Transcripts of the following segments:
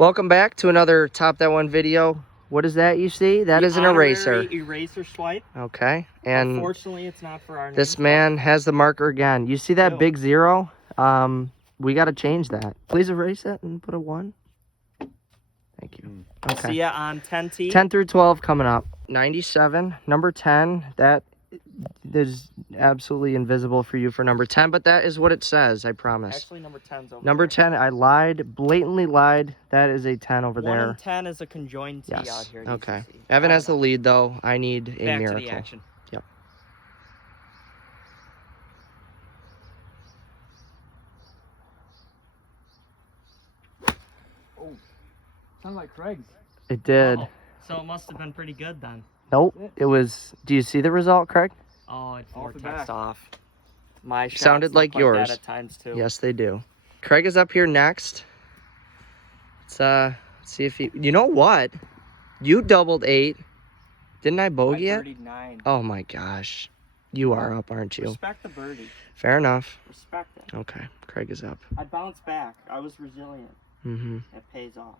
Welcome back to another Top That One video. What is that you see? That is an eraser. Eraser swipe. Okay. And unfortunately, it's not for our this man has the marker again. You see that big 0? We got to change that. Please erase it and put a 1. Thank you. Okay. See ya on 10T. 10 through 12 coming up. 97, number 10. That is absolutely invisible for you for number 10, but that is what it says, I promise. Actually, number 10's over Number there. 10, I lied, blatantly lied. That is a 10 over 1 there. and 10 is a conjoined T out here. Okay. ECC. Evan has the lead, though. I need a Back miracle. to the action. Yep. Oh, sounded like Craig's. It did. Oh, so it must have been pretty good then. Nope. It was. Do you see the result, Craig? Oh, it Off the vortexed back. off. My shots Sounded like look yours. that at times too. Yes, they do. Craig is up here next. Let's see if he. You know what? You doubled 8. Didn't I bogey I it? birdied 9. Oh my gosh. You are up, aren't you? Respect the birdie. Fair enough. Respect it. Okay. Craig is up. I bounced back. I was resilient. Mm-hmm. It pays off.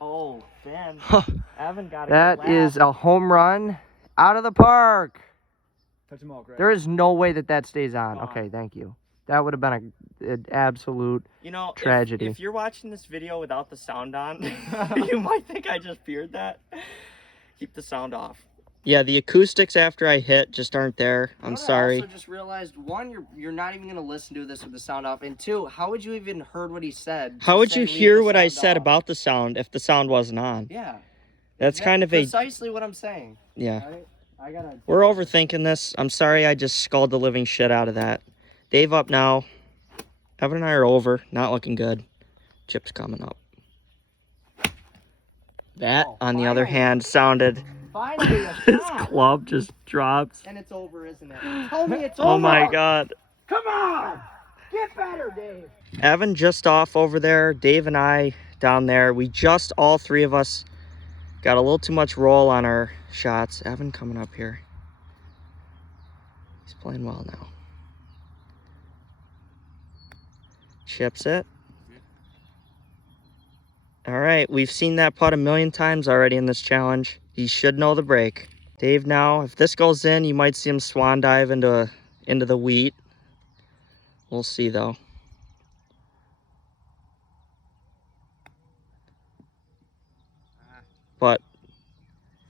Oh, Ben. Evan got it. That is a home run out of the park. Touch them all, Craig. There is no way that that stays on. Gone. Okay, thank you. That would have been an absolute tragedy. If you're watching this video without the sound on, you might think I just feared that. Keep the sound off. Yeah, the acoustics after I hit just aren't there. I'm sorry. I also just realized, 1, you're not even going to listen to this with the sound off. And 2, how would you even heard what he said? How would you hear what I sound said off? about the sound if the sound wasn't on? Yeah. That's kind of a... Precisely what I'm saying. Yeah. I gotta... We're overthinking this. I'm sorry I just skulled the living shit out of that. Dave up now. Evan and I are over. Not looking good. Chip's coming up. That, on the other hand, sounded... Finally, a His shot. club just drops. And it's over, isn't it? Tell me it's over. Oh my god. Come on. Get better, Dave. Evan just off over there. Dave and I down there. We just, all 3 of us, got a little too much roll on our shots. Evan coming up here. He's playing well now. Chips it. All right, we've seen that putt a million times already in this challenge. He should know the break. Dave now, if this goes in, you might see him swan dive into the wheat. We'll see though. But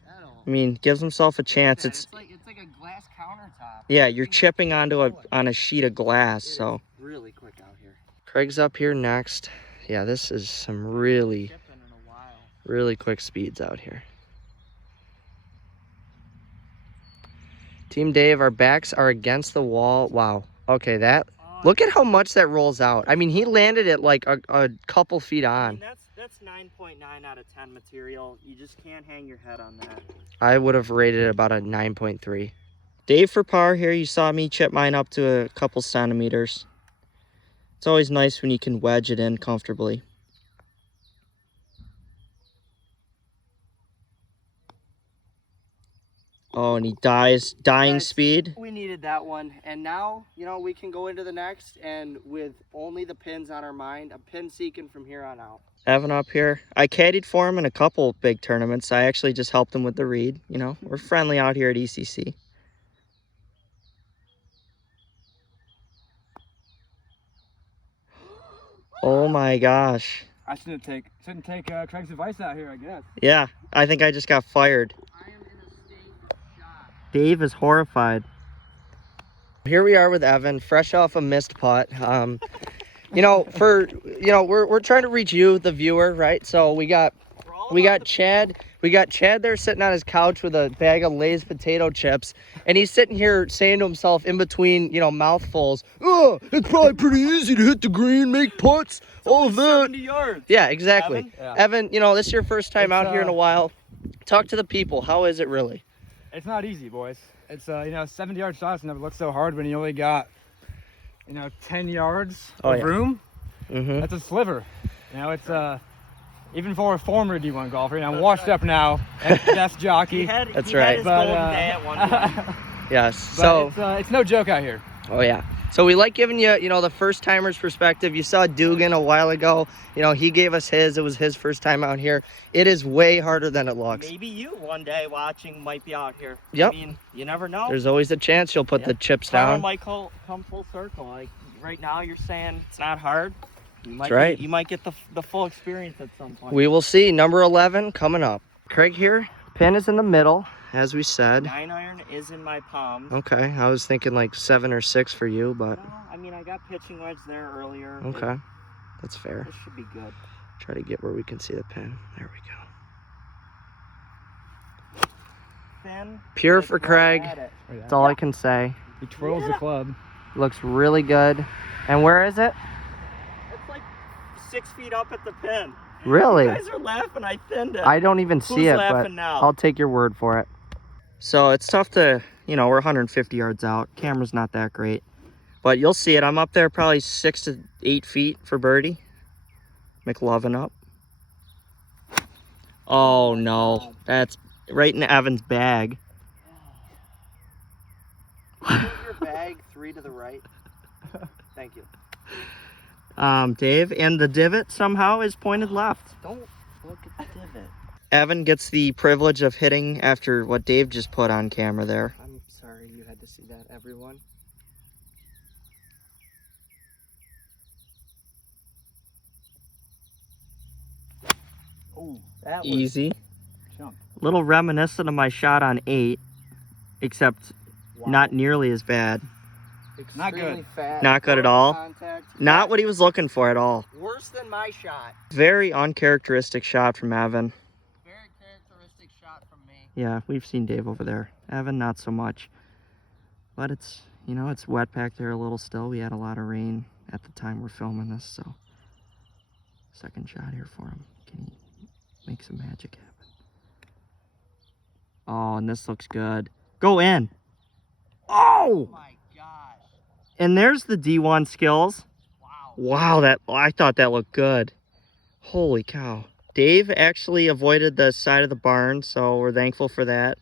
I mean, gives himself a chance. It's like a glass countertop. yeah, you're chipping onto a sheet of glass, so Really quick out here. Craig's up here next. Yeah, this is some really quick speeds out here. Team Dave, our backs are against the wall. Wow. Okay, look at how much that rolls out. I mean, he landed it like a couple feet on. I mean, that's 9.9 out of 10 material. You just can't hang your head on that. I would have rated it about a 9.3. Dave for par here. You saw me chip mine up to a couple centimeters. It's always nice when you can wedge it in comfortably. Oh, and he dying Guys, speed. We needed that one. And now, we can go into the next and with only the pins on our mind, a pin seeking from here on out. Evan up here. I caddied for him in a couple big tournaments. I actually just helped him with the read. We're friendly out here at ECC. Oh my gosh. I shouldn't take Craig's advice out here, I guess. Yeah, I think I just got fired. I am in a state of shock. Dave is horrified. Here we are with Evan, fresh off a missed putt. We're trying to reach you, the viewer, right? So we got Chad. We got Chad there sitting on his couch with a bag of Lay's potato chips, and he's sitting here saying to himself in between, mouthfuls, "Oh, it's probably pretty easy to hit the green, make putts, all of that." 70 yards. Yeah, exactly. Evan? Evan, this is your first time It's, out here in a while. Talk to the people. How is it really? It's not easy, boys. It's 70-yard shots never look so hard when you only got 10 yards of room. Mm-hmm. That's a sliver. It's even for a former D1 golfer. I'm washed up now, desk jockey. That's he right. Had his golden day at one point. Yes. But it's no joke out here. Oh yeah. So we like giving you, the first timer's perspective. You saw Dugan a while ago. He gave us his. It was his first time out here. It is way harder than it looks. Maybe you one day watching might be out here. Yep. I mean, you never know. There's always a chance you'll put the chips Karma down. might come full circle. Like right now, you're saying it's not hard. That's right. You might get the full experience at some point. We will see. Number 11 coming up. Craig here. Pin is in the middle, as we said. 9-iron is in my palm. Okay. I was thinking like 7 or 6 for you, but... No, I mean, I got pitching wedge there earlier. Okay. That's fair. This should be good. Try to get where we can see the pin. There we go. Pin. Pure for Craig. That's all I can say. He twirls the club. Looks really good. And where is it? It's like 6 feet up at the pin. Really? You guys are laughing. I thinned it. I don't even see Who's it, laughing but now? I'll take your word for it. So it's tough to, we're 150 yards out. Camera's not that great. But you'll see it. I'm up there probably 6 to 8 feet for birdie. McLovin up. Oh, no. That's right in Evan's bag. Move your bag 3 to the right. Thank you. Dave, and the divot somehow is pointed left. Don't look at the divot. Evan gets the privilege of hitting after what Dave just put on camera there. I'm sorry you had to see that, everyone. Oh, that was Easy. Jump. Little reminiscent of my shot on 8, except not nearly as bad. Not good. extremely fast. Not good at all. Contact. Not what he was looking for at all. Worse than my shot. Very uncharacteristic shot from Evan. Very characteristic shot from me. Yeah, we've seen Dave over there. Evan, not so much. But it's, it's wet back there a little still. We had a lot of rain at the time we're filming this, so. Second shot here for him. Can he make some magic happen? Oh, and this looks good. Go in. Oh! Oh my gosh. And there's the D1 skills. Wow. Wow, I thought that looked good. Holy cow. Dave actually avoided the side of the barn, so we're thankful for that.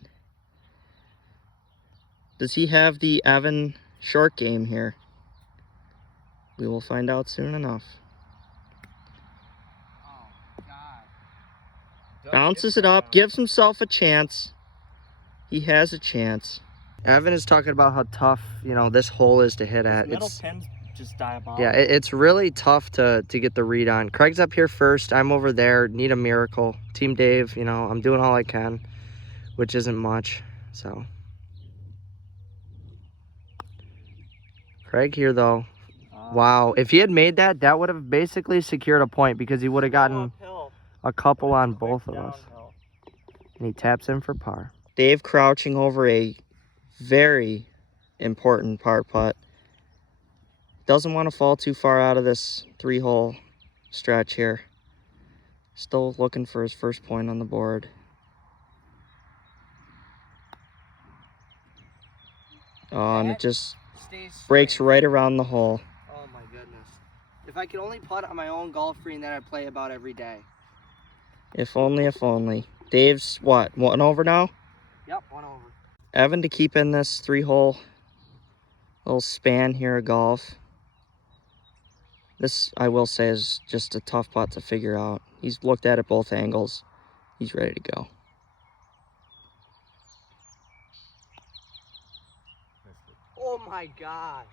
Does he have the Evan short game here? We will find out soon enough. Oh God. Bounces it up, gives himself a chance. He has a chance. Evan is talking about how tough, this hole is to hit at. Middle pin's just diabolical. Yeah, it's really tough to get the read on. Craig's up here first. I'm over there. Need a miracle. Team Dave, I'm doing all I can, which isn't much. So. Craig here, though. Wow. If he had made that, that would have basically secured a point because he would have gotten a couple on both of us. And he taps in for par. Dave crouching over a very important par putt. Doesn't want to fall too far out of this 3-hole stretch here. Still looking for his first point on the board. Oh, and it just breaks right around the hole. Oh my goodness. If I could only putt on my own golf green that I play about every day. If only, if only. Dave's what, 1 over now? Yep, 1 over. Evan to keep in this 3-hole little span here of golf. This, I will say, is just a tough putt to figure out. He's looked at it both angles. He's ready to go. Oh my gosh.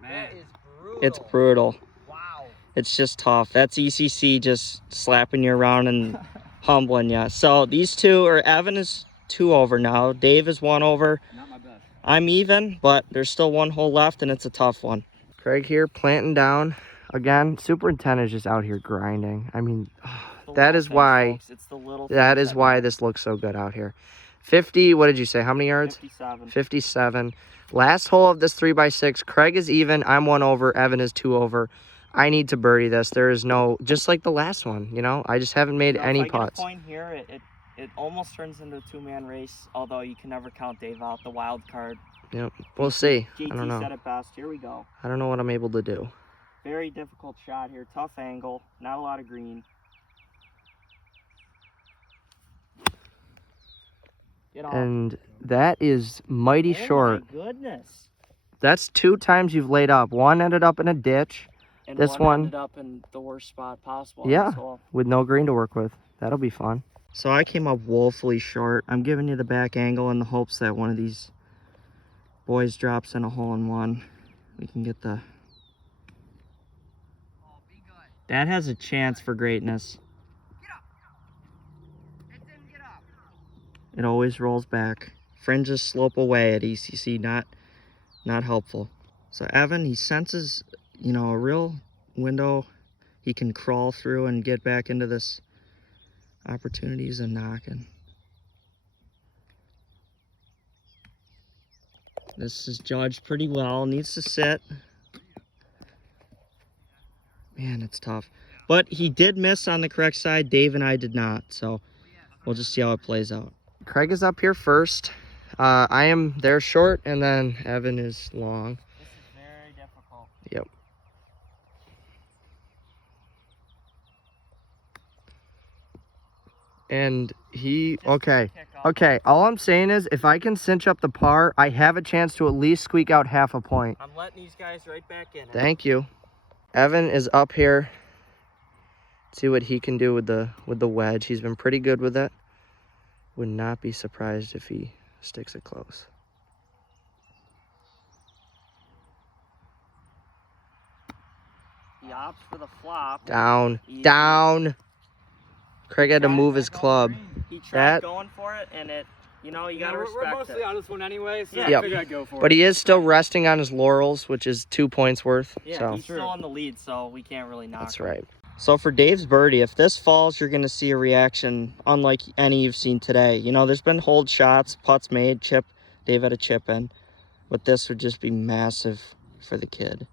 Man. That is brutal. It's brutal. Wow. It's just tough. That's ECC just slapping you around and humbling you. So these two are, Evan is 2 over now. Dave is 1 over. Not my best. I'm even, but there's still 1 hole left and it's a tough one. Craig here planting down. Again, superintendent is just out here grinding. I mean, that is why It's the little that is why this looks so good out here. 50, what did you say? How many yards? 57. 57. Last hole of this 3x6. Craig is even. I'm 1 over. Evan is 2 over. I need to birdie this. There is no, just like the last one, I just haven't made any if I putts. Get a point here, it almost turns into a 2-man race, although you can never count Dave out, the wild card. Yep. We'll see. JT I don't know. said it best. Here we go. I don't know what I'm able to do. Very difficult shot here. Tough angle. Not a lot of green. Get off. And that is mighty short. Oh my goodness. That's 2 times you've laid up. One ended up in a ditch. And This one ended up in the worst spot possible. Yeah, with no green to work with. That'll be fun. So I came up woefully short. I'm giving you the back angle in the hopes that one of these boys drops in a hole-in-one. We can get the... That has a chance for greatness. It always rolls back. Fringes slope away at ECC, not helpful. So Evan, he senses, you know, a real window he can crawl through and get back into this opportunities and knocking. This is judged pretty well. Needs to sit. Man, it's tough. But he did miss on the correct side. Dave and I did not. So we'll just see how it plays out. Craig is up here first. I am there short, and then Evan is long. This is very difficult. Yep. And he, okay, all I'm saying is if I can cinch up the par, I have a chance to at least squeak out half a point. I'm letting these guys right back in. Thank you. Evan is up here. See what he can do with the wedge. He's been pretty good with it. Would not be surprised if he sticks it close. He opts for the flop. Down, down. Craig had to move his club. He tried going for it, and it, you know, you gotta respect We're mostly on this one anyway, so Yep. I figured I'd go for it. But he is still resting on his laurels, which is 2 points worth. Yeah, so. he's still on the lead, so we can't really knock That's him. right. So for Dave's birdie, if this falls, you're going to see a reaction unlike any you've seen today. You know, there's been hold shots, putts made, chip. Dave had a chip in. But this would just be massive for the kid.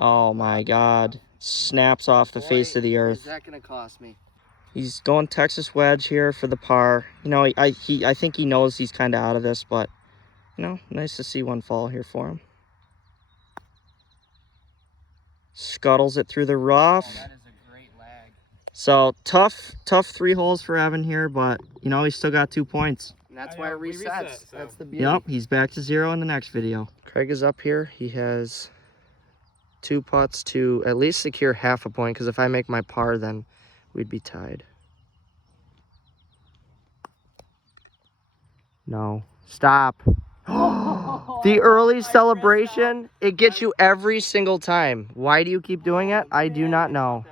Oh my God. Snaps off the face of the earth. Is that going to cost me? He's going Texas wedge here for the par. You know, I think he knows he's kind of out of this, but, you know, nice to see one fall here for him. Scuttles it through the rough. Oh, that is a great lag. So tough 3 holes for Evan here, but you know he's still got 2 points. And that's why it resets. So. That's the beauty. Yep, he's back to 0 in the next video. Craig is up here. He has 2 putts to at least secure half a point, because if I make my par, then we'd be tied. No. Stop. The early celebration, it gets you every single time. Why do you keep doing it? I do not know.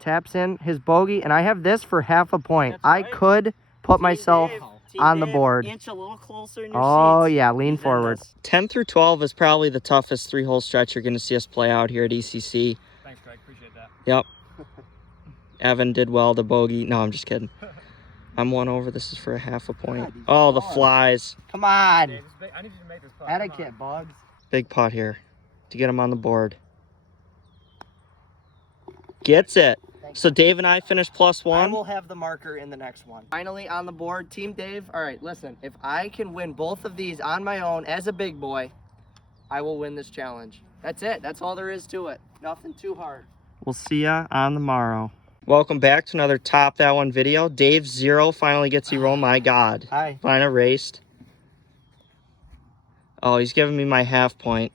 Taps in his bogey, and I have this for half a point. I could put myself on the board. Inch a little closer in your Oh, seats. yeah, lean forward. 10 through 12 is probably the toughest 3-hole stretch you're going to see us play out here at ECC. Thanks, Greg. Appreciate that. Yep. Evan did well to bogey. No, I'm just kidding. I'm 1 over. This is for a half a point. Oh, the flies. Come on. I need you to make this putt. Etiquette, Bugs. Big putt here to get him on the board. Gets it. So Dave and I finished I +1. will have the marker in the next one. Finally on the board, Team Dave. All right, listen. If I can win both of these on my own as a big boy, I will win this challenge. That's it. That's all there is to it. Nothing too hard. We'll see ya on the morrow. Welcome back to another Top That One video. Dave 0 finally gets you roll. My God. Hi. Fine erased. Oh, he's giving me my half point.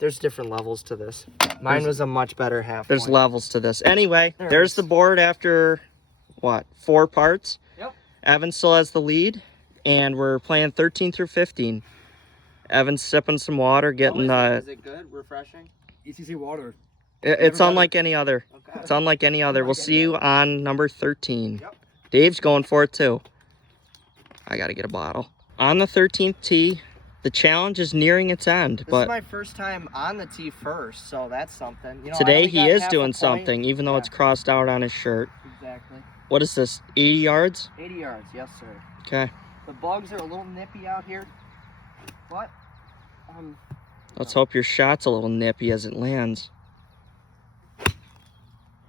There's different levels to this. Mine was a much better half There's point. levels to this. Anyway, There there's is. the board after, what, 4 parts? Yep. Evan still has the lead, and we're playing 13 through 15. Evan's sipping some water, getting Is it good? Refreshing? ECC water. It's Never unlike any other. Okay. It's unlike any other. We'll see you on number 13. Yep. Dave's going for it too. I gotta get a bottle. On the 13th tee, the challenge is nearing its end, This but is my first time on the tee first, so that's something. You know, I today only he got is half a doing point. something, even though Yeah. it's crossed out on his shirt. Exactly. What is this, 80 yards? 80 yards, yes, sir. Okay. The bugs are a little nippy out here, but Let's hope your shot's a little nippy as it lands.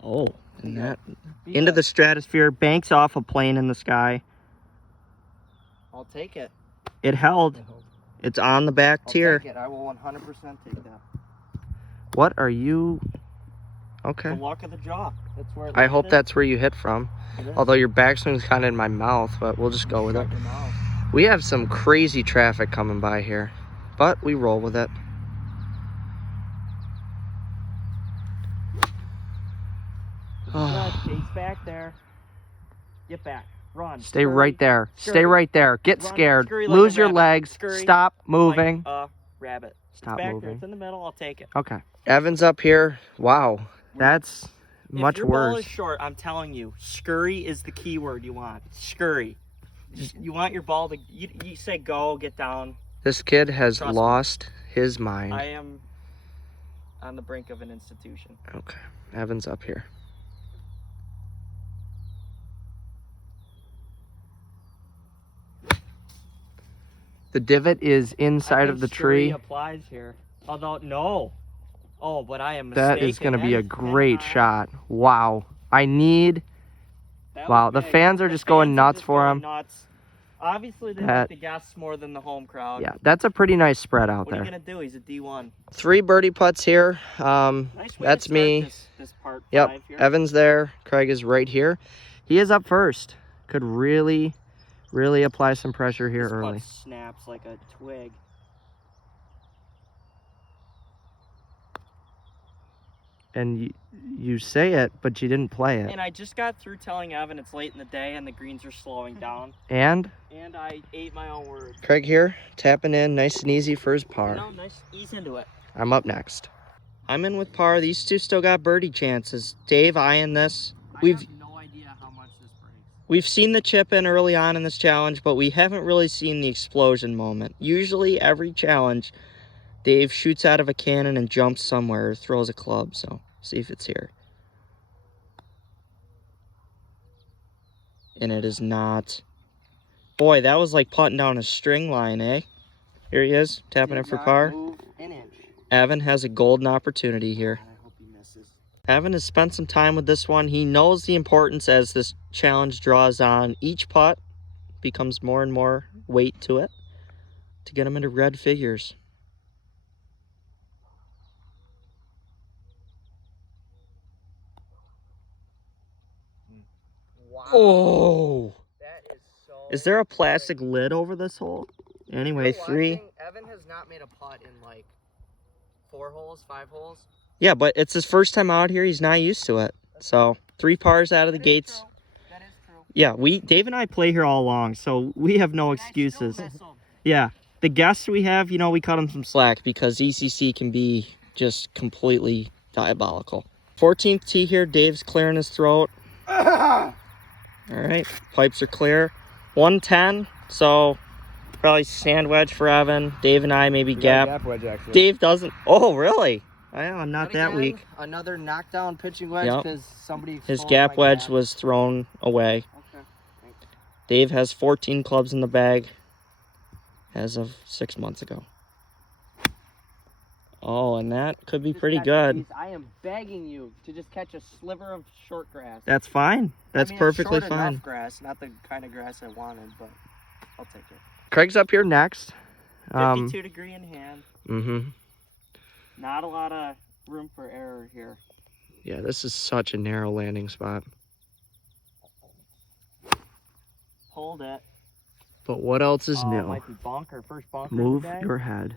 Oh, and that into the stratosphere, banks off a plane in the sky. I'll take it. It held. It's on the back I'll tier. take it. I will 100% take that. What are you? Okay. The luck of the draw. That's where it I hope landed. that's where you hit from. It is. Although your backswing's kind of in my mouth, but we'll just go with it. Struck your mouth. We have some crazy traffic coming by here, but we roll with it. Chase back there. Get back. Run. Stay Scurry. right there. Stay Scurry. right there. Get Run. scared. Scurry like Lose a your rabbit. legs. Scurry Stop moving. Like a rabbit. Stop Back there. moving. It's in the middle. I'll take it. Okay. Evan's up here. Wow. That's much if your ball worse. is short, I'm telling you, scurry is the key word you want. Scurry. You want your ball to, you say go, get down. This kid has Trust me. lost his mind. I am on the brink of an institution. Okay. Evan's up here. The divot is inside of the tree. Applies here. Although, no. Oh, but I am mistaken. That is going to be a is great high. shot. Wow. I need... That Wow, was the big. fans are The just going fans are nuts just for going him. Nuts. Obviously, they That- like the guests more than the home crowd. Yeah, that's a pretty nice spread out What are there. you going to do? He's a D1. 3 birdie putts here. Nice way That's to start me. This part Yep. 5 here. Evan's there. Craig is right here. He is up first. Could really apply some pressure here This putt early. snaps like a twig. And you say it, but you didn't play it. And I just got through telling Evan it's late in the day and the greens are slowing down. And And I ate my own words. Craig here, tapping in nice and easy for his par. No, nice. Ease into it. I'm up next. I'm in with par. These two still got birdie chances. Dave eyeing this. We've no idea how much this breaks. We've seen the chip in early on in this challenge, but we haven't really seen the explosion moment. Usually every challenge, Dave shoots out of a cannon and jumps somewhere or throws a club, so see if it's here. And it is not. Boy, that was like putting down a string line, eh? Here he is, tapping it for par. Move an inch. Evan has a golden opportunity here. I hope he misses. Evan has spent some time with this one. He knows the importance as this challenge draws on. Each putt becomes more and more weight to it to get him into red figures. Wow. Oh! That is so... Is there a plastic lid over this hole? Anyway, You're 3. watching, Evan has not made a putt in like 4 holes, 5 holes. Yeah, but it's his first time out here. He's not used to it. So 3 pars out of the gates. That is true. Yeah, Dave and I play here all along, so we have no excuses. Yeah, the guests we have, you know, we cut them some slack because ECC can be just completely diabolical. 14th tee here, Dave's clearing his throat. All right, pipes are clear. 110, so probably sand wedge for Evan. Dave and I maybe We got a gap. wedge, actually. Dave doesn't. Oh, really? I'm not But that again, weak. Another knockdown pitching wedge Yep. because somebody His exposed gap my wedge gap. was thrown away. Okay. Dave has 14 clubs in the bag as of 6 months ago. Oh, and that could be Just pretty catch good. these. I am begging you to just catch a sliver of short grass. That's fine. That's I mean, it's perfectly short fine. enough grass, not the kind of grass I wanted, but I'll take it. Craig's up here next. 52 degree in hand. Mm-hmm. Not a lot of room for error here. Yeah, this is such a narrow landing spot. Hold it. But what else is Oh, new? it might be bunker. First bunker. Move today. your head.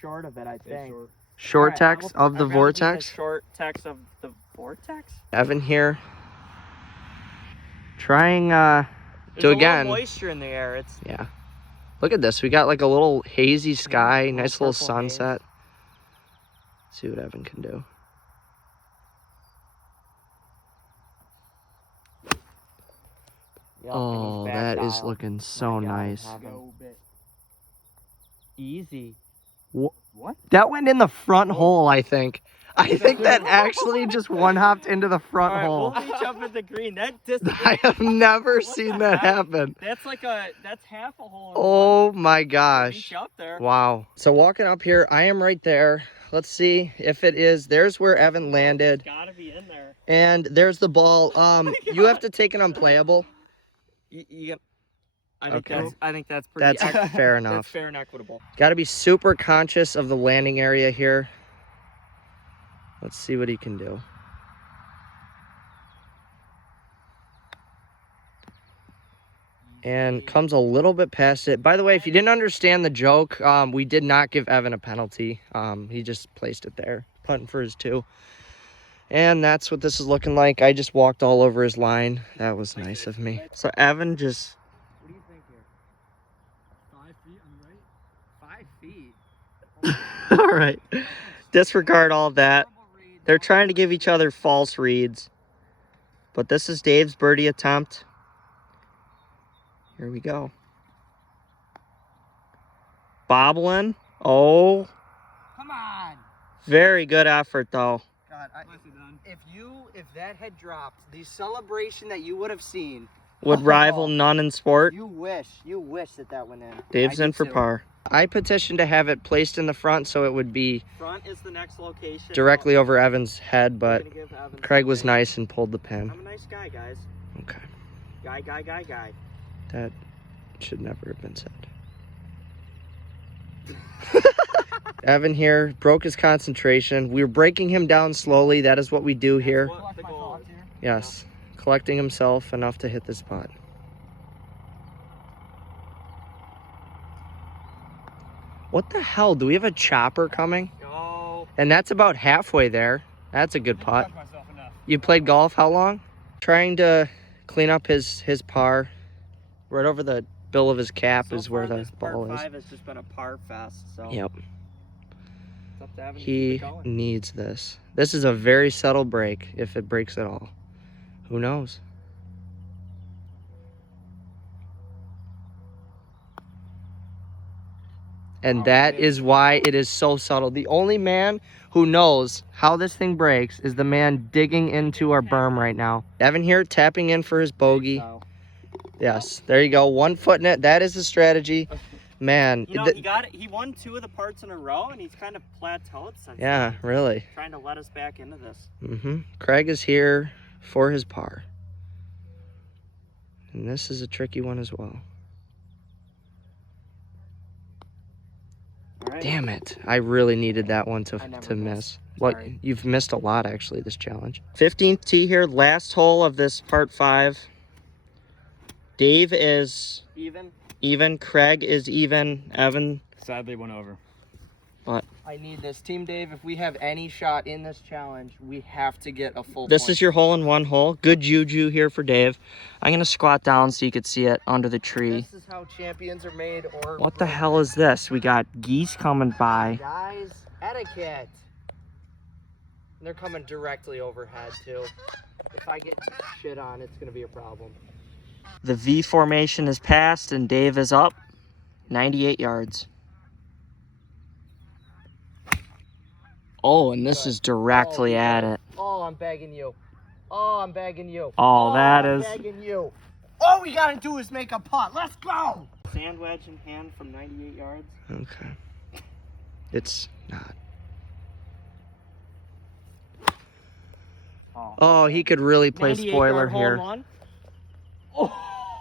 Short of it, I think. Short All right, text I'd of the rather do vortex. short text of the vortex. Evan here. Trying There's to a again. little moisture in the air. It's Yeah. Look at this. We got like a little hazy sky, little nice little purple haze. sunset. See what Evan can do. Yep, and Oh, he's back that is dial. looking so My God, nice. Evan. Go bit. Easy. What? That went in the front hole, I think. I think that actually just one hopped into the front All right, hole. we'll reach up at the green. That distance. I have never What seen the that heck? happen. That's half a hole. in Oh one. my Reach gosh. up there. Wow. So walking up here, I am right there. Let's see if it is. There's where Evan landed. It's gotta be in there. And there's the ball. You have to take it unplayable. Okay. I think that's pretty. That's fair That's enough. fair and equitable. Got to be super conscious of the landing area here. Let's see what he can do. and comes a little bit past it. By the way, if you didn't understand the joke, we did not give Evan a penalty. He just placed it there, punting for his 2. And that's what this is looking like. I just walked all over his line. That was nice of me. So Evan just... What do you think here? 5 feet on the right? 5 feet? All right. Disregard all that. They're trying to give each other false reads. But this is Dave's birdie attempt. Here we go. Bobbling. Oh. Come on. Very good effort, though. God, if that had dropped, the celebration that you would have seen Would rival none in sport. You wish that went in. Dave's in for par. I petitioned to have it placed in the front so it would be Front is the next location. directly over Evan's head, but Craig was nice and pulled the pin. I'm a nice guy, guys. Okay. Guy. That should never have been said. Evan here broke his concentration. We were breaking him down slowly. That is what we do here. Yes. Collecting himself enough to hit the spot. What the hell? Do we have a chopper coming? No. And that's about halfway there. That's a good putt. You played golf how long? Trying to clean up his par. Right over the bill of his cap is where the ball is. Par 5 has just been a par fest. So. Yep. It's up to Evan to He keep it going. needs this. This is a very subtle break, if it breaks at all. Who knows? And that is why it is so subtle. The only man who knows how this thing breaks is the man digging into our berm right now. Evan here tapping in for his bogey. Yes, there you go. 1 foot in it. That is the strategy. Man. You know, he got it. He won 2 of the parts in a row, and he's kind of plateaued since yeah, then. really. Trying to let us back into this. Craig is here for his par. And this is a tricky one as well. All right. Damn it. I really needed that one to miss. miss. What? Sorry. You've missed a lot, actually, this challenge. 15th tee here, last hole of this part 5. Dave is even. Craig is even. Evan. Sadly went over. But I need this. Team Dave, if we have any shot in this challenge, we have to get a full this point. is your hole-in-one hole. Good juju here for Dave. I'm going to squat down so you could see it under the tree. This is how champions are made. Or What the hell is this? We got geese coming by. Guys, etiquette. And they're coming directly overhead, too. If I get shit on, it's going to be a problem. The V formation is passed and Dave is up. 98 yards. Oh, and this is directly at it. Oh, I'm begging you. Oh, I'm begging you. Oh, that is... I'm begging you. All we got to do is make a putt. Let's go. Sand wedge in hand from 98 yards. Okay. It's not. Oh, he could really play spoiler here.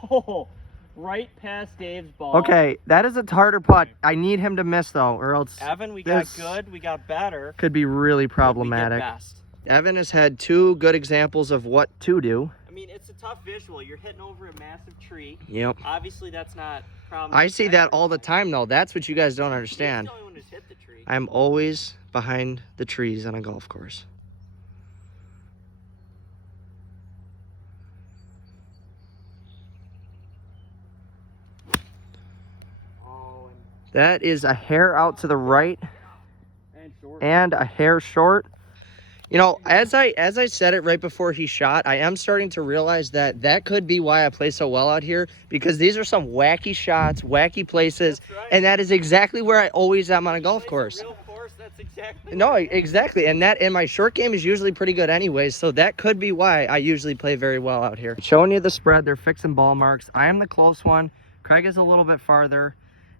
Oh, right past Dave's ball. Okay, that is a harder putt. I need him to miss, though, or else Evan, we got this good, we got better. could be really We get problematic. best. Evan has had 2 good examples of what to do. I mean, it's a tough visual. You're hitting over a massive tree. Yep. Obviously, that's not a problem. I see that all the time, though. That's what you guys don't understand. He's the only one who's hit the tree. I'm always behind the trees on a golf course. That is a hair out to the right and a hair short. You know, as I said it right before he shot, I am starting to realize that that could be why I play so well out here, because these are some wacky shots, wacky places, and that is exactly where I always am on a golf course. Real course, that's exactly. No, exactly, and my short game is usually pretty good anyways, so that could be why I usually play very well out here. Showing you the spread, they're fixing ball marks. I am the close one. Craig is a little bit farther.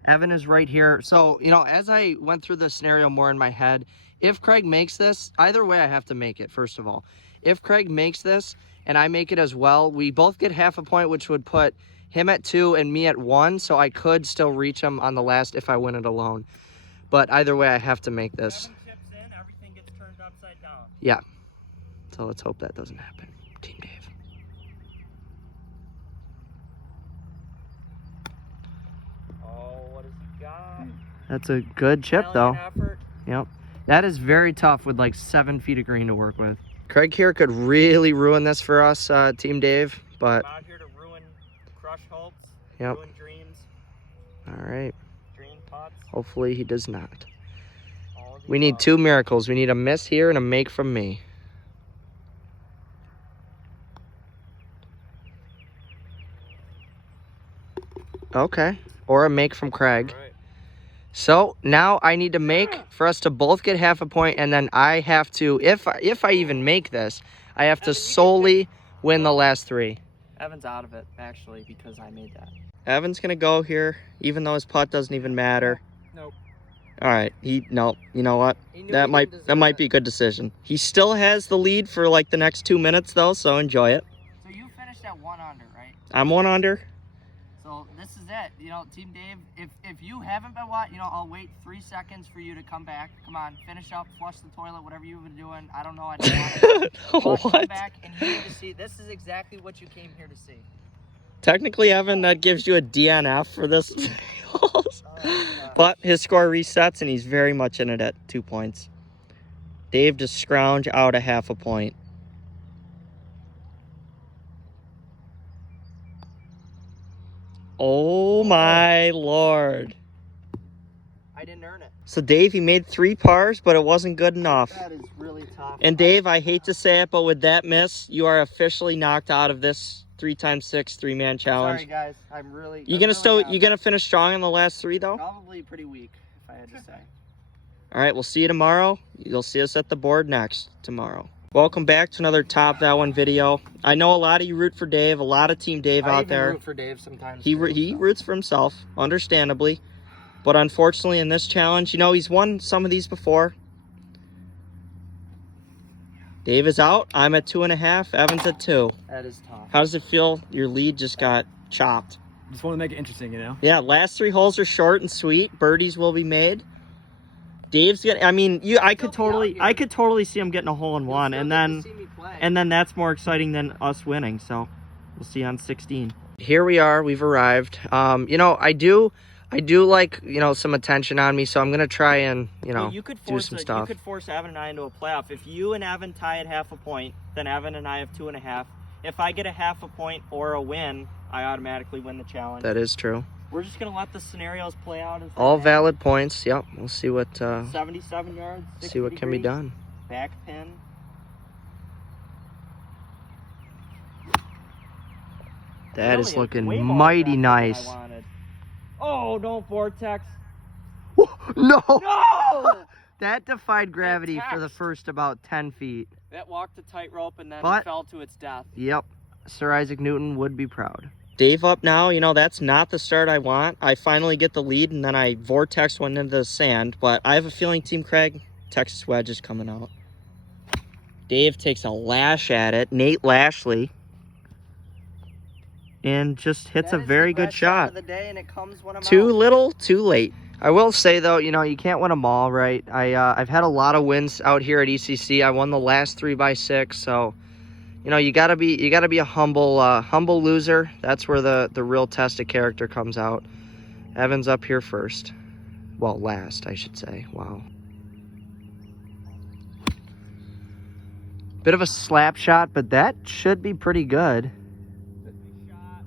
Evan is right here. So, you know, as I went through the scenario more in my head, if Craig makes this, either way I have to make it, first of all. If Craig makes this and I make it as well, we both get half a point, which would put him at 2 and me at 1, so I could still reach him on the last if I win it alone. But either way, I have to make this. Chips in, everything gets turned upside down. Yeah. So let's hope that doesn't happen. Team Dave. That's a good chip, though. Valiant effort. Yep. That is very tough with like 7 feet of green to work with. Craig here could really ruin this for us, Team Dave, but... I'm out here to crush hopes, yep. ruin dreams. All right. Dream putts. Hopefully he does not. We need 2 miracles. We need a miss here and a make from me. Okay. Or a make from Craig. All right. So now I need to make for us to both get half a point, and then I have to, if I even make this, I have to solely win the last 3. Evan's out of it, actually, because I made that. Evan's going to go here, even though his putt doesn't even matter. Nope. All right. No, you know what? That might be a good decision. He still has the lead for like the next 2 minutes, though, so enjoy it. So you finished at 1 under, right? I'm 1 under. So this is it. You know, Team Dave, if you haven't been watching, I'll wait 3 seconds for you to come back. Come on, finish up, flush the toilet, whatever you've been doing. I don't know. I don't want to. Come back, and you need to see. This is exactly what you came here to see. Technically, Evan, that gives you a DNF for this. But his score resets, and he's very much in it at 2 points. Dave just scrounge out a half a point. Oh my Lord. I didn't earn it. So Dave, he made 3 pars, but it wasn't good enough. That is really tough. And Dave, I hate to say it, but with that miss, you are officially knocked out of this 3x6 3-man challenge. Sorry guys, I'm really. You gonna finish strong in the last 3 though? Probably pretty weak, if I had to say. All right, we'll see you tomorrow. You'll see us at the board next tomorrow. Welcome back to another Top That One video. I know a lot of you root for Dave, a lot of Team Dave out there. I root for Dave sometimes. He roots for himself, understandably. But unfortunately in this challenge, you know, he's won some of these before. Dave is out. I'm at 2.5. Evan's at 2. That is tough. How does it feel? Your lead just got chopped. Just want to make it interesting, you know? Yeah, last 3 holes are short and sweet. Birdies will be made. Dave's getting, I mean, I could totally see him getting a hole in one, and then that's more exciting than us winning. So we'll see on 16. Here we are. We've arrived. You know, I do like, you know, some attention on me, so I'm gonna try and, you know, do some stuff. You could force Evan and I into a playoff. If you and Evan tie at half a point, then Evan and I have 2.5. If I get a half a point or a win, I automatically win the challenge. That is true. We're just gonna let the scenarios play out. All valid points. Yep. We'll see what 77 yards. see what can be done. Back pin. That is looking mighty nice. Oh, don't vortex. No! No! That defied gravity for the first about 10 feet. That walked the tightrope and then fell to its death. Yep. Sir Isaac Newton would be proud. Dave up now. You know, that's not the start I want. I finally get the lead, and then I vortex one into the sand. But I have a feeling Team Craig, Texas wedge is coming out. Dave takes a lash at it. Nate Lashley. And just hits a very good shot. Of the day, and it comes when I'm too out. little, too late. I will say, though, you know, you can't win them all, right? I've had a lot of wins out here at ECC. I won the last 3x6, so, you know, you gotta be a humble loser. That's where the real test of character comes out. Evan's up here first. Well, last, I should say. Wow. Bit of a slap shot, but that should be pretty good.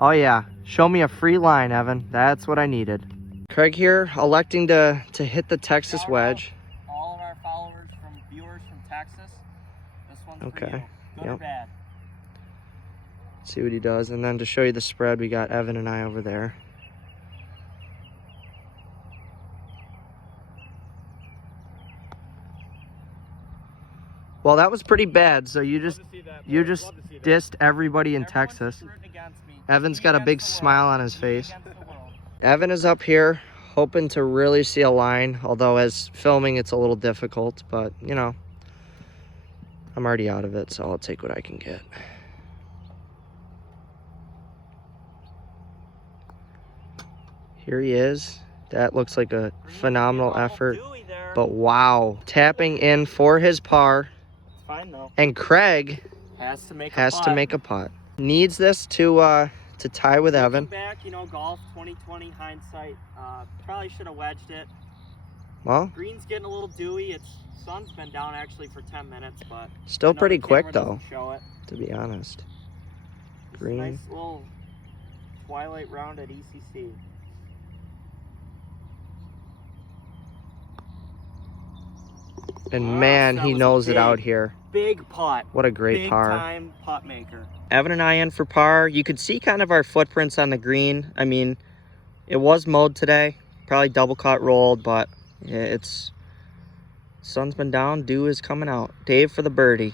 Oh, yeah. Show me a free line, Evan. That's what I needed. Craig here, electing to hit the Texas wedge. All of our followers viewers from Texas. This one's okay. for you. Good or bad? See what he does. And then to show you the spread, we got Evan and I over there. Well, that was pretty bad. So you just dissed everybody in Texas. Evan's got a big smile on his face. Evan is up here hoping to really see a line, although as filming it's a little difficult, but you know, I'm already out of it, so I'll take what I can get. Here he is. That looks like a phenomenal effort, but wow, tapping in for his par. It's fine though. And Craig has to make a putt. Needs this to tie with Evan. Back, you know, golf 2020 hindsight. Probably should have wedged it. Well, Green's getting a little dewy. Sun's been down actually for 10 minutes, but still I know pretty the quick camera though, doesn't show it. to be honest. It's a Green. nice little twilight round at ECC. And Ah, man, that he was knows it big. out here. Big putt. What a great Big par. time putt maker. Evan and I in for par. You could see kind of our footprints on the green. I mean, it was mowed today. Probably double cut rolled, but it's sun's been down. Dew is coming out. Dave for the birdie.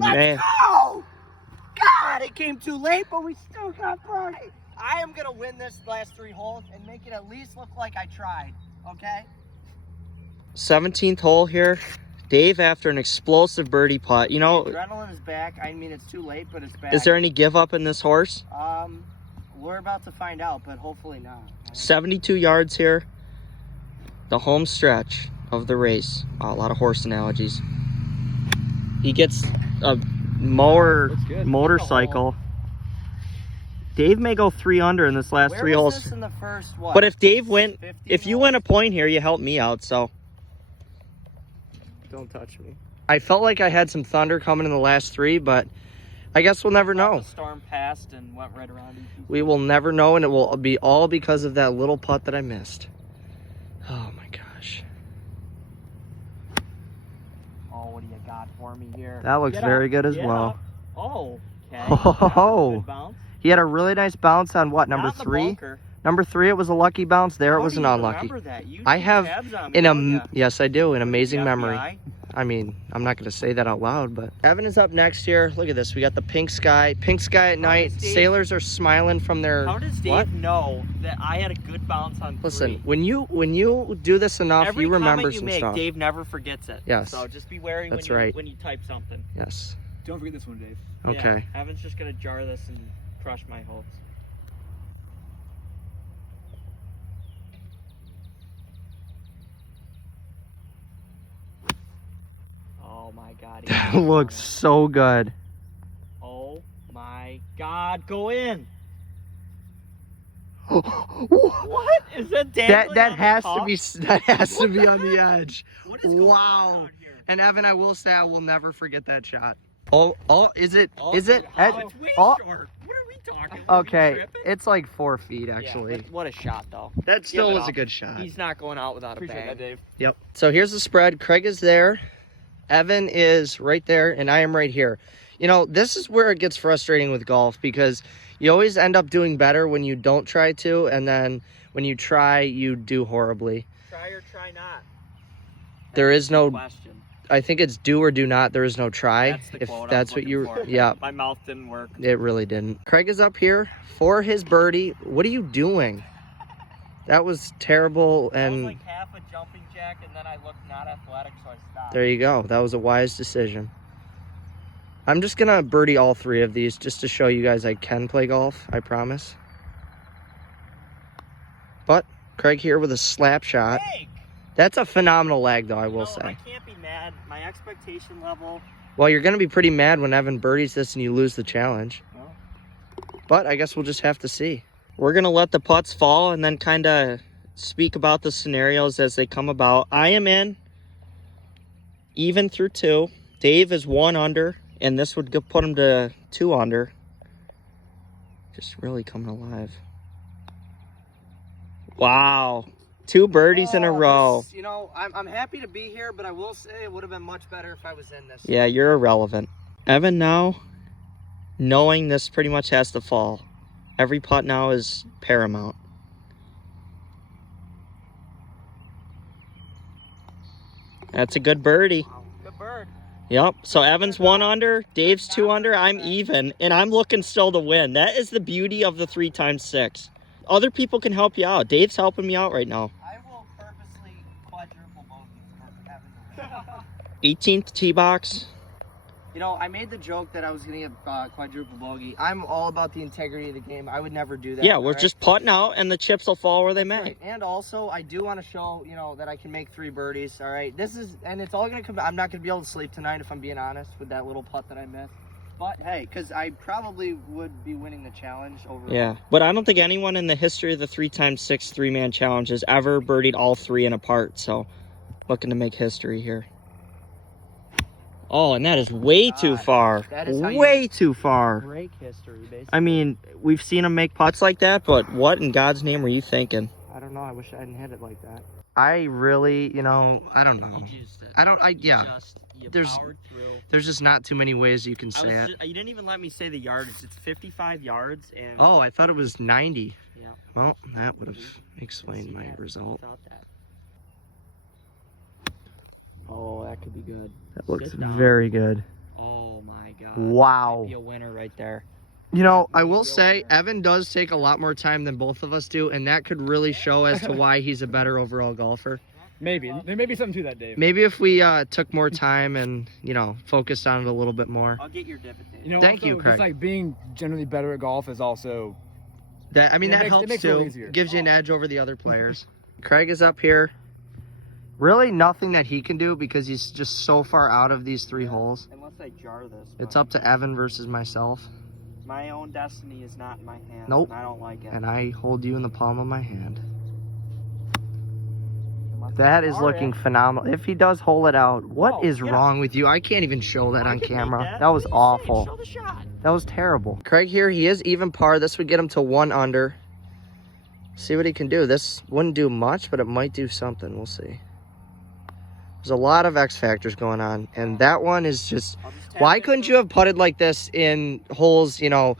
Let's go! God, it came too late, but we still got birdie. I am gonna win this last 3 holes and make it at least look like I tried. Okay? 17th hole here. Dave after an explosive birdie putt. You know, adrenaline is back. I mean, it's too late, but it's back. is there any give up in this horse? We're about to find out, but hopefully not. 72 yards here. The home stretch of the race. Wow, a lot of horse analogies. He gets a motorcycle. Dave may go 3 under in this last 3 holes. This in the first, what? But if Dave went, if you win a point here, you help me out, so. Don't touch me. I felt like I had some thunder coming in the last 3, but I guess we'll never know. The storm passed and went right around you. We will never know, and it will be all because of that little putt that I missed. Oh my gosh. Oh, what do you got for me here? That looks very good as well. Oh, okay. Oh, Good bounce. he had a really nice bounce on what, number 3? Number 3, it was a lucky bounce. There, it was an unlucky. I have yes, I do, an amazing memory. I mean, I'm not going to say that out loud, but Evan is up next here. Look at this. We got the pink sky at night. Sailors are smiling from their. How does Dave know that I had a good bounce on 3? Listen, when you do this enough, you remember some stuff. Dave never forgets it. Yes. So just be wary That's when right. when you type something. Yes. Don't forget this one, Dave. Okay. Yeah, Evan's just gonna jar this and crush my hopes. Oh my God. That looks so good. Oh my God, go in. What is that dangling that on has the to be that has to be on the edge. What is going on Wow. out here? And Evan, I will say I will never forget that shot. Oh, is it? Oh, Is it? it's way oh, short. What are we talking? Are we okay, tripping? it's like 4 feet Yeah, actually. what a shot though. That still Give it was a up. good shot. He's not going out without Appreciate a bang. that, Dave. Yep. So here's the spread. Craig is there. Evan is right there, and I am right here. You know, this is where it gets frustrating with golf because you always end up doing better when you don't try to, and then when you try, you do horribly. Try or try not. There is no. Question. I think it's do or do not. There is no try. That's the if quote I that's was what you. looking for. Yeah. My mouth didn't work. It really didn't. Craig is up here for his birdie. What are you doing? That was terrible. That was And like half a jumping jack, and then I looked not athletic, so I stopped. there you go. That was a wise decision. I'm just going to birdie all 3 of these just to show you guys I can play golf. I promise. But Craig here with a slap shot. Craig! That's a phenomenal lag, though, I will No, say. I can't be mad. My expectation level. Well, you're going to be pretty mad when Evan birdies this and you lose the challenge. Well. But I guess we'll just have to see. We're going to let the putts fall and then kind of speak about the scenarios as they come about. I am in even through 2. Dave is 1 under, and this would put him to 2 under. Just really coming alive. Wow. 2 birdies in a row. You know, I'm happy to be here, but I will say it would have been much better if I was in this. Yeah, you're irrelevant. Evan now, knowing this pretty much has to fall. Every putt now is paramount. That's a good birdie. Wow, good bird. Yep. So Evan's 1 under, Dave's 2 under, I'm even, and I'm looking still to win. That is the beauty of the 3x6. Other people can help you out. Dave's helping me out right now. I will purposely quadruple bogey for Evan to win. 18th tee box. You know, I made the joke that I was going to get quadruple bogey. I'm all about the integrity of the game. I would never do that. Yeah, we're right? just putting out, and the chips will fall where they may. Right. And also, I do want to show, you know, that I can make 3 birdies. All right. This is, and it's all going to come. I'm not going to be able to sleep tonight if I'm being honest with that little putt that I missed. But hey, because I probably would be winning the challenge overall. Yeah, but I don't think anyone in the history of the 3x6 3-man challenge has ever birdied all three in a part. So, looking to make history here. Oh, and that is way too far. That is how way too far. break history, basically. I mean, we've seen him make putts like that, but what in God's name were you thinking? I don't know. I wish I hadn't hit it like that. I really, you know, I don't know. There's just not too many ways you can say it. You didn't even let me say the yardage. It's 55 yards. And Oh, I thought it was 90. Yeah. Well, that would have explained my result. Oh, that could be good. That looks very good. Oh my God. Wow. Be a winner right there. You know, I will say, Evan does take a lot more time than both of us do, and that could really show as to why he's a better overall golfer. Maybe. There may be something to that, Dave. Maybe if we took more time and, you know, focused on it a little bit more. I'll get your dip at You know, Thank also, you, Craig. Just like being generally better at golf is also... That, I mean, Yeah, that it helps makes it a little too. easier. Gives you an edge over the other players. Craig is up here. Really nothing that he can do because he's just so far out of these three holes. Unless I jar this. It's up to Evan versus myself. My own destiny is not in my hands. Nope. And I don't like it. And I hold you in the palm of my hand. That is looking phenomenal. If he does hold it out, what is wrong with you? I can't even show that on camera. That was awful. Show the shot. That was terrible. Craig here, he is even par. This would get him to 1 under. See what he can do. This wouldn't do much, but it might do something. We'll see. There's a lot of X factors going on, and that one is just... Why couldn't you have putted like this in holes, you know,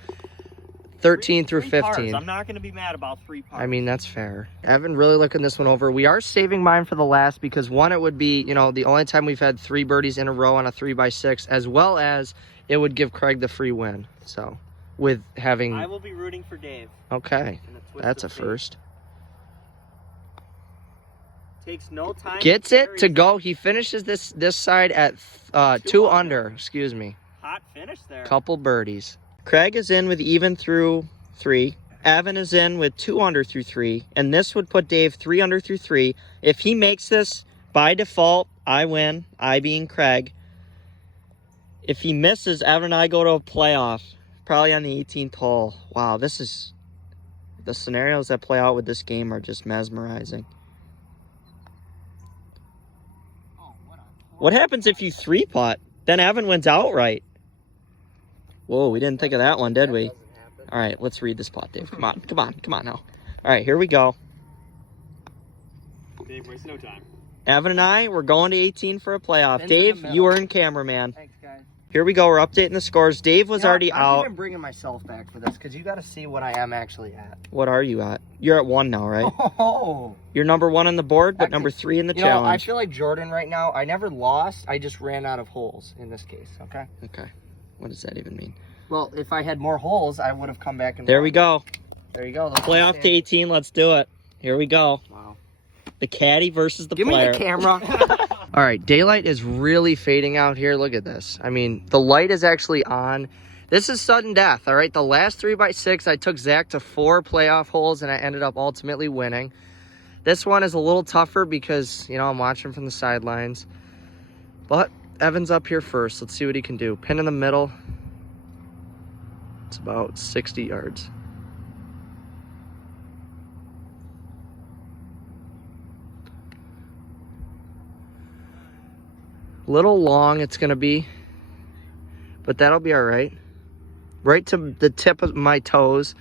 13 through 15? I'm not going to be mad about 3 pars. I mean, that's fair. Evan really looking this one over. We are saving mine for the last because, one, it would be, you know, the only time we've had 3 birdies in a row on a 3x6, as well as it would give Craig the free win. So, with having... I will be rooting for Dave. Okay, that's a first. Takes no time. Gets it to go. He finishes this side at 2 under. Excuse me. Hot finish there. Couple birdies. Craig is in with even through 3. Evan is in with 2 under through 3. And this would put Dave 3 under through 3. If he makes this, by default, I win. I being Craig. If he misses, Evan and I go to a playoff. Probably on the 18th hole. Wow, this is... The scenarios that play out with this game are just mesmerizing. What happens if you 3-putt? Then Evan wins outright. Whoa, we didn't think of that one, did we? All right, let's read this putt, Dave. Come on now. All right, here we go. Dave, waste no time. Evan and I, we're going to 18 for a playoff. Dave, you are in cameraman. Thanks, guys. Here we go. We're updating the scores. Dave was already out. I'm even bringing myself back for this because you got to see what I am actually at. What are you at? You're at 1 now, right? Oh. You're number 1 on the board, but number 3 in the challenge. I feel like Jordan right now. I never lost. I just ran out of holes in this case, okay? Okay. What does that even mean? Well, if I had more holes, I would have come back and There we go. There you go. Playoff to 18. Let's do it. Here we go. Wow. The caddy versus the Give player. me the camera. All right, daylight is really fading out here. Look at this. I mean, the light is actually on. This is sudden death, all right? The last 3x6, I took Zach to 4 playoff holes, and I ended up ultimately winning. This one is a little tougher because, you know, I'm watching from the sidelines. But Evan's up here first. Let's see what he can do. Pin in the middle. It's about 60 yards. Little long it's going to be, but that'll be all right. Right to the tip of my toes.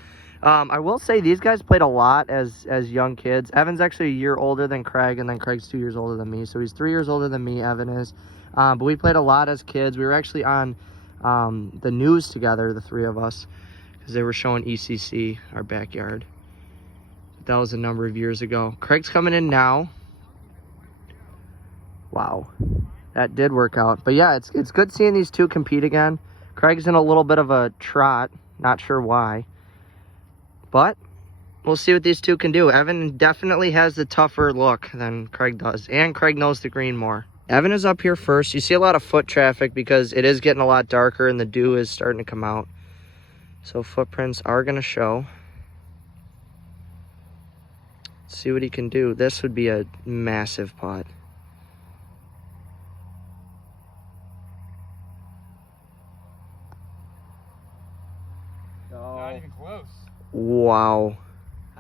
I will say these guys played a lot as young kids. Evan's actually a year older than Craig, and then Craig's 2 years older than me. So he's 3 years older than me, Evan is. But we played a lot as kids. We were actually on the news together, the 3 of us, because they were showing ECC, our backyard. That was a number of years ago. Craig's coming in now. Wow. That did work out. But yeah, it's good seeing these two compete again. Craig's in a little bit of a trot. Not sure why. But we'll see what these two can do. Evan definitely has the tougher look than Craig does. And Craig knows the green more. Evan is up here first. You see a lot of foot traffic because it is getting a lot darker and the dew is starting to come out. So footprints are going to show. Let's see what he can do. This would be a massive putt. Wow.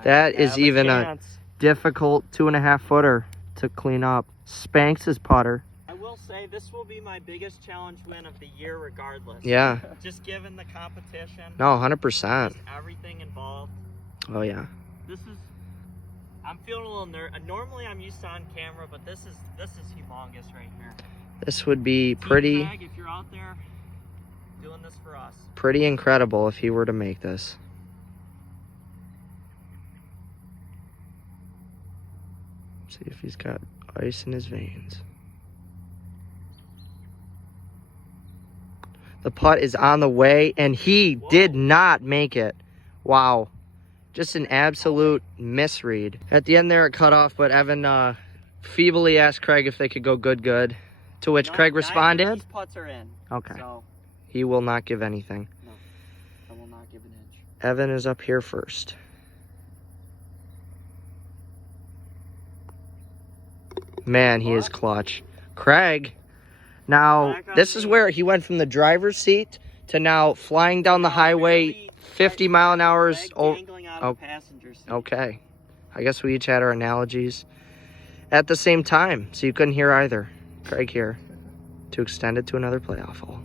That is Have even a chance. difficult 2.5 footer to clean up. Spanks his putter. I will say this will be my biggest challenge win of the year regardless. Yeah. Just given the competition. No, 100%. Just everything involved. Oh, yeah. This is, I'm feeling a little nervous. Normally I'm used to on camera, but this is humongous right here. This would be Team pretty, Craig, if you're out there doing this for us. pretty incredible if he were to make this. See if he's got ice in his veins. The putt is on the way, and he did not make it. Wow. Just an absolute misread. At the end there, it cut off, but Evan feebly asked Craig if they could go good, to which Craig responded. These putts are in. Okay. So, He will not give anything. no, I will not give an inch. Evan is up here first. Man, he is clutch. Craig, now this is where he went from the driver's seat to now flying down the highway 50 mile an hour. Okay. I guess we each had our analogies at the same time, so you couldn't hear either. Craig here to extend it to another playoff hole.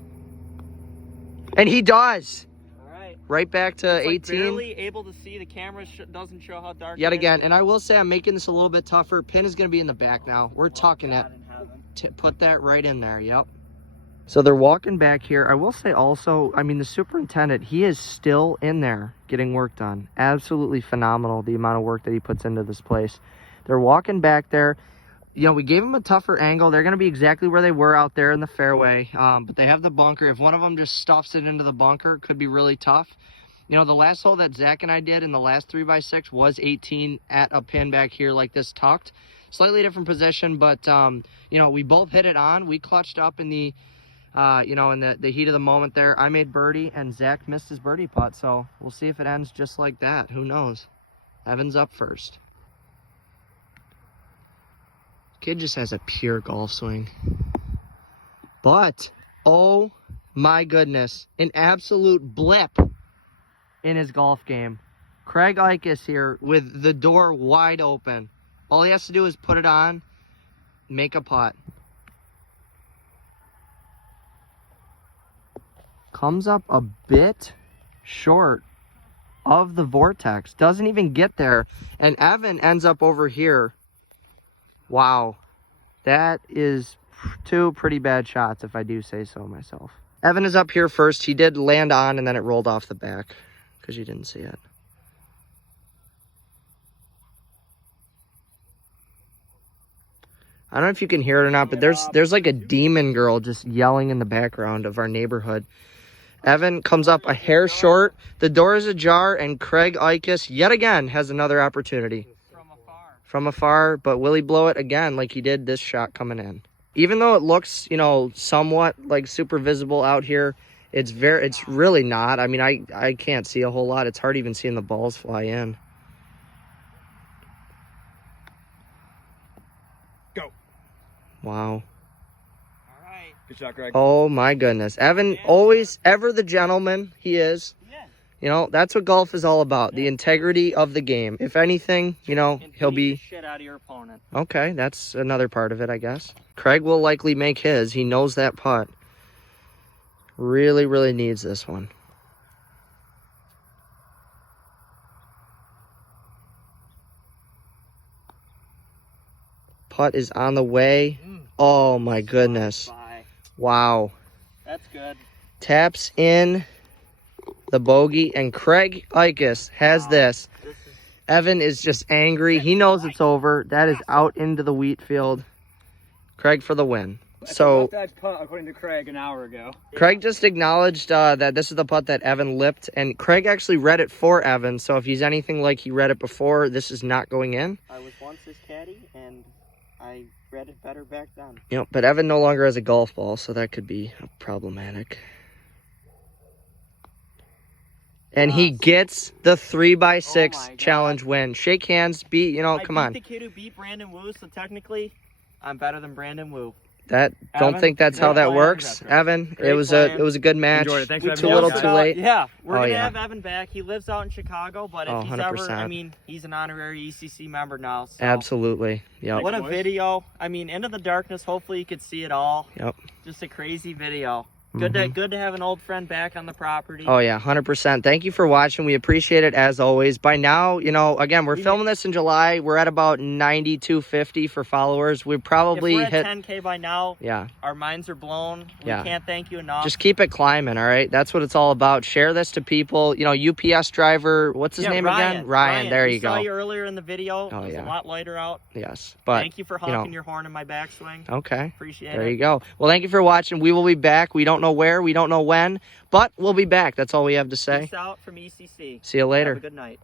And he does. All right. Right back to It's like 18. barely able to see. The camera doesn't show how dark Yet it is. again, and I will say I'm making this a little bit tougher. Pin is going to be in the back now. We're tucking it. God in heaven. Put that right in there. Yep. So they're walking back here. I will say also, I mean, the superintendent, he is still in there getting work done. Absolutely phenomenal, the amount of work that he puts into this place. They're walking back there. You know, we gave them a tougher angle. They're going to be exactly where they were out there in the fairway. But they have the bunker. If one of them just stuffs it into the bunker, it could be really tough. You know, the last hole that Zach and I did in the last 3x6 was 18 at a pin back here like this tucked. Slightly different position, but, you know, we both hit it on. We clutched up in the, you know, in the heat of the moment there. I made birdie, and Zach missed his birdie putt, so we'll see if it ends just like that. Who knows? Evan's up first. Kid just has a pure golf swing. But, oh my goodness, an absolute blip in his golf game. Craig Ickes here with the door wide open. All he has to do is put it on, make a putt. Comes up a bit short of the vortex. Doesn't even get there. And Evan ends up over here. Wow. That is two pretty bad shots, if I do say so myself. Evan is up here first. He did land on, and then it rolled off the back because you didn't see it. I don't know if you can hear it or not, but there's like a demon girl just yelling in the background of our neighborhood. Evan comes up a hair short. The door is ajar, and Craig Ickes yet again has another opportunity. From afar, but will he blow it again like he did this shot coming in? Even though it looks, you know, somewhat like super visible out here, it's really not. I mean, I can't see a whole lot. It's hard even seeing the balls fly in. Go. Wow. All right. Good shot, Greg. Oh my goodness. Evan, always, ever the gentleman he is. Yeah. You know, that's what golf is all about. The integrity of the game. If anything, you know, And he'll beat be... the shit out of your opponent. Okay, that's another part of it, I guess. Craig will likely make his. He knows that putt. Really, really needs this one. Putt is on the way. Oh my goodness. Bye. Wow. That's good. Taps in the bogey, and Craig Ickes has this. This is Evan is just angry. He knows it's over. That is out into the wheat field. Craig for the win. So left edge putt, according to Craig an hour ago. Craig just acknowledged that this is the putt that Evan lipped, and Craig actually read it for Evan. So if he's anything like he read it before, this is not going in. I was once his caddy, and I read it better back then. Yep, but Evan no longer has a golf ball, so that could be problematic. And he gets the 3x6 challenge win. Shake hands, beat, you know, come on. I beat the kid who beat Brandon Wu, so technically, I'm better than Brandon Wu. don't Evan, think that's how great that plan. works, Evan. Great it was plan. a good match. Enjoyed it. Thanks for Too having me little, on, too guys. late. Yeah, we're Oh, gonna yeah. have Evan back. He lives out in Chicago, but if Oh, he's ever, 100%. I mean, he's an honorary ECC member now. So. Absolutely. Yep. What a boys. video. I mean, Into the Darkness, hopefully you could see it all. Yep. Just a crazy video. Good to have an old friend back on the property. Oh yeah, 100%. Thank you for watching. We appreciate it as always. By now, again, we're filming this in July. We're at about 9,250 for followers. We probably if we're hit. at 10K by now, Yeah. our minds are blown. We Yeah. can't thank you enough. Just keep it climbing, all right? That's what it's all about. Share this to people. UPS driver, what's his name again? Ryan. There you we saw go. you earlier in the video. Oh, It was yeah. a lot lighter out. Yes, but Thank you for honking your horn in my backswing. okay. Appreciate There it. you go. Well, thank you for watching. We will be back. We don't know where, we don't know when, but we'll be back. That's all we have to say. Peace out from ECC. See you later. Have a good night.